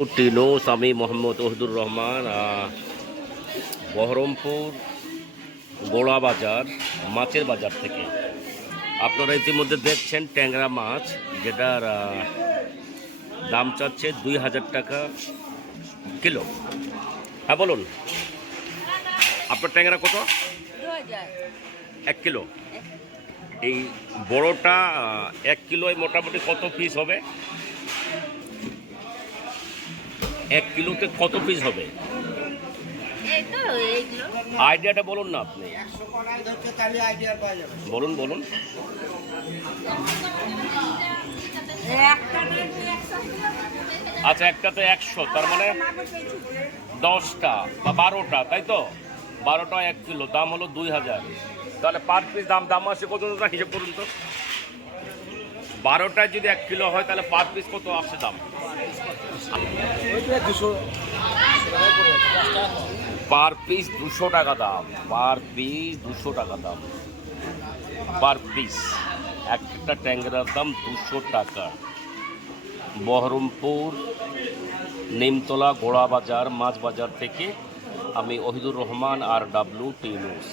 টিনোস, আমি মোহাম্মদ ওহিদুর রহমান, বহরমপুর গোড়া বাজার মাছের বাজার থেকে। আপনারা ইতিমধ্যে দেখছেন ট্যাংরা মাছ, যেটার দাম চাচ্ছে 2000 টাকা কিলো। হ্যাঁ বলুন, আপনার ট্যাংরা কত? 1 কিলো। এই বড়টা 1 কিলোয় মোটামুটি কত পিস হবে? 1 কিলোতে কত পিস হবে? আইডিয়াটা বলুন না আপনি, বলুন বলুন। আচ্ছা, একটাতে 100, তার মানে 10টা বা 12টা, তাই তো? 12টা 1 কিলো, দাম হলো 2000। তাহলে পার পিস দাম আসে কত? হিসেব করুন তো। 12টায় যদি 1 কিলো হয় তাহলে পার পিস কত আসে দাম? পার পিস 200 টাকা দাম। পার পিস 200 টাকা দাম। পার পিস একটা ট্যাংরার দাম 200 টাকা। বহরমপুর নিমতলা গোড়া বাজার মাছ বাজার থেকে আমি ওহিদুর রহমান, আর ডাব্লিউ টিনোস।